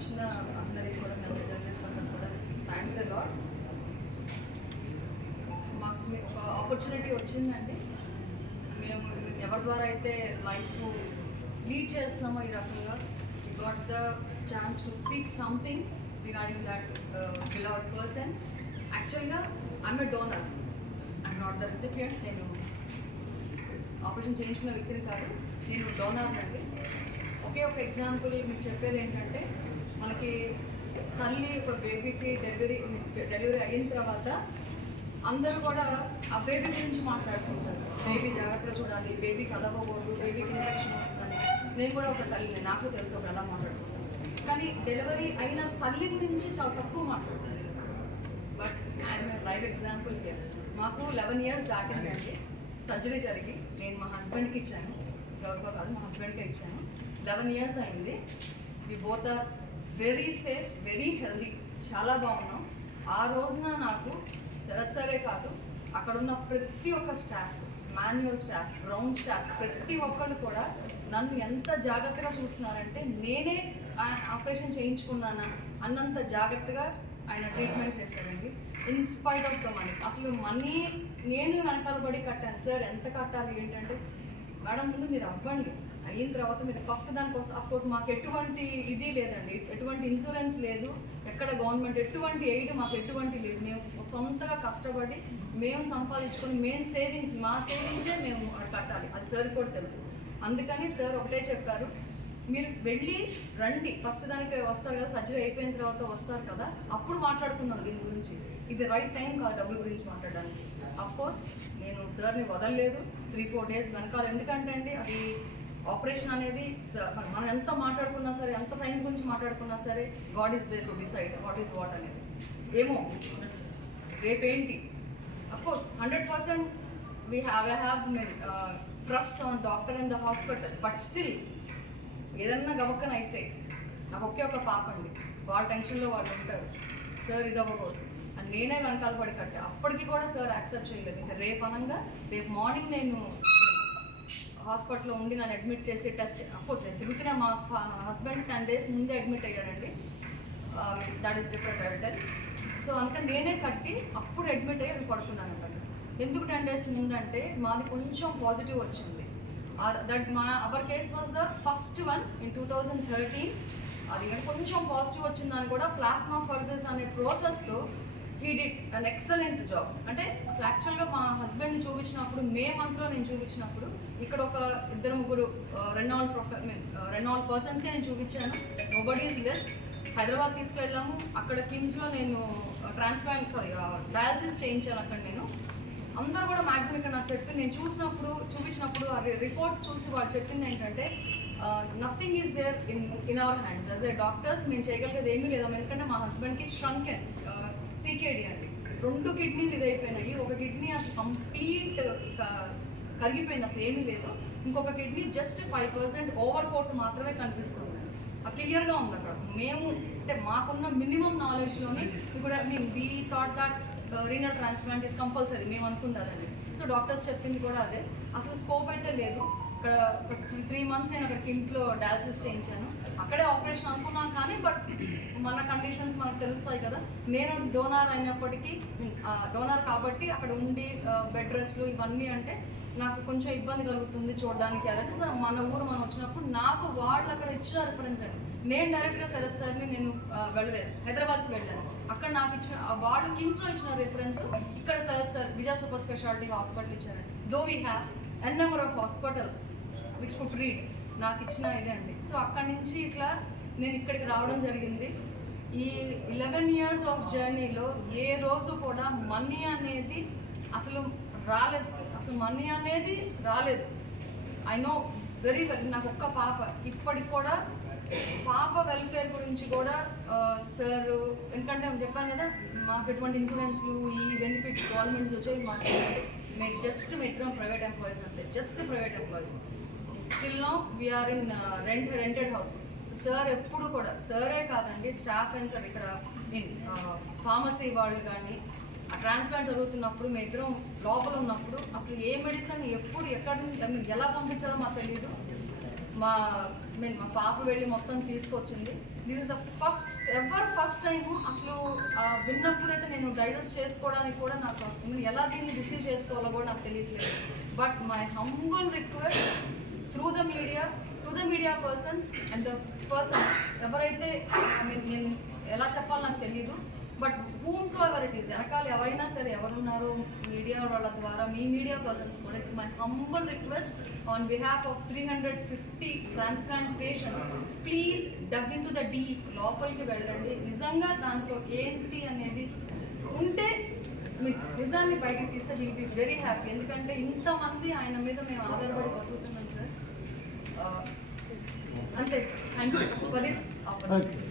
వచ్చిన అందరికీ కూడా మేము జర్నలిస్ట్ అందరూ కూడా థ్యాంక్స్ అ లాట్. మాకు ఒక ఆపర్చునిటీ వచ్చిందండి. మేము ఎవరి ద్వారా అయితే లైఫ్ లీడ్ చేస్తున్నామో ఈ రకంగా we got the chance to speak something regarding that beloved person. యాక్చువల్గా I'm a donor, I'm not the recipient. నేను ఆపరేషన్ చేయించుకున్న వ్యక్తిని కాదు, నేను డోనర్ అండి. ఒకే ఒక ఎగ్జాంపుల్ మీకు చెప్పేది ఏంటంటే, మనకి తల్లి ఒక బేబీకి డెలివరీ అయిన తర్వాత అందరూ కూడా ఆ బేబీ గురించి మాట్లాడుకుంటారు. బేబీ జాగ్రత్తగా చూడాలి, బేబీకి అదవ్వకూడదు, బేబీకి ఇన్ఫెక్షన్ వస్తుందని. నేను కూడా ఒక తల్లిని, నాకు తెలుసు ఒక ఎలా మాట్లాడుకుంటాను. కానీ డెలివరీ అయిన తల్లి గురించి చాలా తక్కువ మాట్లాడుకుంటాను. But I'm live example here. మాకు 11 years దాటిందండి సర్జరీ జరిగి. నేను మా హస్బెండ్కి ఇచ్చాను, గౌరవ కాదు మా హస్బెండ్కే ఇచ్చాను. 11 years అయింది. We both are very safe, very healthy, చాలా బాగున్నాం. ఆ రోజున నాకు శరత్ సరే కాదు, అక్కడున్న ప్రతి ఒక్క staff, manual staff, ground staff, ప్రతి ఒక్కళ్ళు కూడా నన్ను ఎంత జాగ్రత్తగా చూస్తున్నారంటే, నేనే ఆపరేషన్ చేయించుకున్నానా అన్నంత జాగ్రత్తగా ఆయన ట్రీట్మెంట్ చేశారండి. In spite of the money. అసలు మనీ నేను వెనకాల పడి కట్టాను. సార్ ఎంత కట్టాలి ఏంటంటే, మేడం ముందు మీరు అవ్వండి, అయిన తర్వాత మీరు ఫస్ట్ దానికోసం. అఫ్కోర్స్ మాకు ఎటువంటి ఇది లేదండి, ఎటువంటి ఇన్సూరెన్స్ లేదు, ఎక్కడ గవర్నమెంట్ ఎటువంటి ఎయిడ్ మాకు ఎటువంటి లేదు. మేము సొంతగా కష్టపడి మేము సంపాదించుకొని సేవింగ్స్, మా సేవింగ్సే మేము కట్టాలి. అది సార్ కూడా తెలుసు. అందుకని సార్ ఒకటే చెప్పారు, మీరు వెళ్ళి రండి, ఫస్ట్ దానికి వస్తారు కదా, సర్జరీ అయిపోయిన తర్వాత వస్తారు కదా, అప్పుడు మాట్లాడుకుందాం దీని గురించి. ఇది రైట్ టైం కాదు డబ్బుల గురించి మాట్లాడడానికి. అఫ్కోర్స్ నేను సార్ని వదలలేదు 3-4 days వెనకాల. ఎందుకంటే అండి, అది ఆపరేషన్ అనేది మనం ఎంత మాట్లాడుకున్నా సరే, ఎంత సైన్స్ గురించి మాట్లాడుకున్నా సరే, God is there to decide what is what అనేది. ఏమో రేపేంటి. Of course 100% we have trust on doctor and the hospital. But still ఏదన్నా గబక్కన అయితే, నాకు ఒకే ఒక పాప అండి, వాళ్ళ టెన్షన్లో వాళ్ళు ఉంటారు. సార్ ఇది అవ్వకూడదు అని నేనే వెనకాల పడి కట్టే. అప్పటికి కూడా సార్ యాక్సెప్ట్ చేయలేదు. ఇంకా రేపు అనంగా రేపు మార్నింగ్ నేను హాస్పిటల్లో ఉండి నన్ను అడ్మిట్ చేసి టెస్ట్. అఫ్కోర్స్ నేను తిరుగుతున్నా. మా హస్బెండ్ 10 days ముందే అడ్మిట్ అయ్యారండి. దట్ ఈస్ డిఫరెంట్ ఐటల్. సో అందుకని నేనే కట్టి అప్పుడు అడ్మిట్ అయ్యి పడుకున్నాను అన్నమాట. ఎందుకు 10 days ముందంటే, మాది కొంచెం పాజిటివ్ వచ్చింది. Our case was the first one in 2013. అది కొంచెం పాజిటివ్ వచ్చిందని కూడా ప్లాస్మా ఫర్సెస్ అనే ప్రాసెస్తో he did an excellent job. అంటే అసలు యాక్చువల్గా మా హస్బెండ్ని చూపించినప్పుడు, మే మంత్లో నేను చూపించినప్పుడు, ఇక్కడ ఒక 2-3 రెనాల్డ్ పర్సన్స్కే నేను చూపించాను. Nobody is less. హైదరాబాద్ తీసుకెళ్ళాము. అక్కడ కిమ్స్లో నేను డయాలసిస్ చేయించాను. అక్కడ నేను అందరూ కూడా మ్యాక్సిమం ఇక్కడ నాకు చెప్పి, నేను చూపించినప్పుడు ఆ రిపోర్ట్స్ చూసి వాళ్ళు చెప్పింది ఏంటంటే, nothing is there in our hands. As a doctors మేము చేయగలిగేది ఏమీ లేదు. ఎందుకంటే మా హస్బెండ్కి shrunken CKD అండి, 2 kidneys ఇదైపోయినాయి. ఒక కిడ్నీ అసలు కంప్లీట్ కరిగిపోయింది, అసలు ఏమీ లేదు. ఇంకొక కిడ్నీ జస్ట్ 5% ఓవర్కోట్ మాత్రమే కనిపిస్తుంది. క్లియర్గా ఉంది అక్కడ. మేము అంటే మాకున్న మినిమం నాలెడ్జ్లోని ఇప్పుడు we thought that renal transplant is compulsory మేము అనుకుందారండి. సో డాక్టర్స్ చెప్పింది కూడా అదే. అసలు స్కోప్ అయితే లేదు. ఇక్కడ 3 months నేను అక్కడ కిమ్స్లో డయాలసిస్ చేయించాను. అక్కడే ఆపరేషన్ అనుకున్నాను. కానీ బట్ మన కండిషన్స్ మనకు తెలుస్తాయి కదా. నేను డోనార్ అయినప్పటికీ, డోనార్ కాబట్టి అక్కడ ఉండి బెడ్ రెస్ట్లు ఇవన్నీ అంటే నాకు కొంచెం ఇబ్బంది కలుగుతుంది చూడడానికి. అలాగే సార్ మన ఊరు మనం వచ్చినప్పుడు నాకు వాళ్ళు అక్కడ ఇచ్చిన రిఫరెన్స్ అండి. నేను డైరెక్ట్గా శరత్ సార్ని నేను వెళ్ళలేదు, హైదరాబాద్కి వెళ్ళాను. అక్కడ నాకు ఇచ్చిన వాళ్ళు కిమ్స్లో ఇచ్చిన రిఫరెన్స్ ఇక్కడ శరత్ సార్ విజయ సూపర్ స్పెషాలిటీ హాస్పిటల్ ఇచ్చారండి. Though we have n number of hospitals which could read. నాకు ఇచ్చిన ఇదే అండి. సో అక్కడి నుంచి ఇట్లా నేను ఇక్కడికి రావడం జరిగింది. ఈ 11 years ఆఫ్ జర్నీలో ఏ రోజు కూడా మనీ అనేది అసలు రాలేదు. అసలు మనీ అనేది రాలేదు. I know very well. నాకు ఒక్క పాప, ఇప్పటికి కూడా పాప వెల్ఫేర్ గురించి కూడా సార్, ఎందుకంటే చెప్పాను కదా, మాకు ఎటువంటి ఇన్సూరెన్స్లు ఈ బెనిఫిట్స్ గవర్నమెంట్ వచ్చేవి మాకు మేము ఇద్దరం ప్రైవేట్ ఎంప్లాయీస్ అంతే, just private employees. Still now we are in rented house. So sir ఎప్పుడు కూడా, సరే కాదండి, స్టాఫ్ అయిన సార్ ఇక్కడ ఫార్మసీ వాళ్ళు కానీ ఆ ట్రాన్స్ప్లాంట్ జరుగుతున్నప్పుడు మేము ఇద్దరం లోపల ఉన్నప్పుడు అసలు ఏ మెడిసిన్ ఎప్పుడు ఎక్కడ ఎలా పంపించాలో మాకు తెలియదు. మీన్ మా పాప వెళ్ళి మొత్తం తీసుకొచ్చింది. This is the first time అసలు విన్నప్పుడు అయితే నేను డైజెస్ట్ చేసుకోవడానికి కూడా నాకు అసలు ఎలా దీన్ని రిసీవ్ చేసుకోవాలో కూడా నాకు తెలియట్లేదు. But my humble request through the media persons and the persons ఎవరైతే ఐ మీన్ నేను ఎలా చెప్పాలో నాకు తెలియదు, but whomsoever it is, వెనకాల ఎవరైనా సరే ఎవరున్నారో మీడియా వాళ్ళ ద్వారా, మీ మీడియా పర్సన్స్ కూడా, it's my humble request on behalf of 350 transplant patients, please dug into the deep, లోపలికి వెళ్ళండి. నిజంగా దాంట్లో ఏంటి అనేది ఉంటే మీ నిజాన్ని బయటికి తీస్తే విల్ బి వెరీ హ్యాపీ. ఎందుకంటే ఇంతమంది ఆయన మీద మేము ఆధారపడి బతుకుతున్నాం సార్. అంతే. Thank you for this opportunity.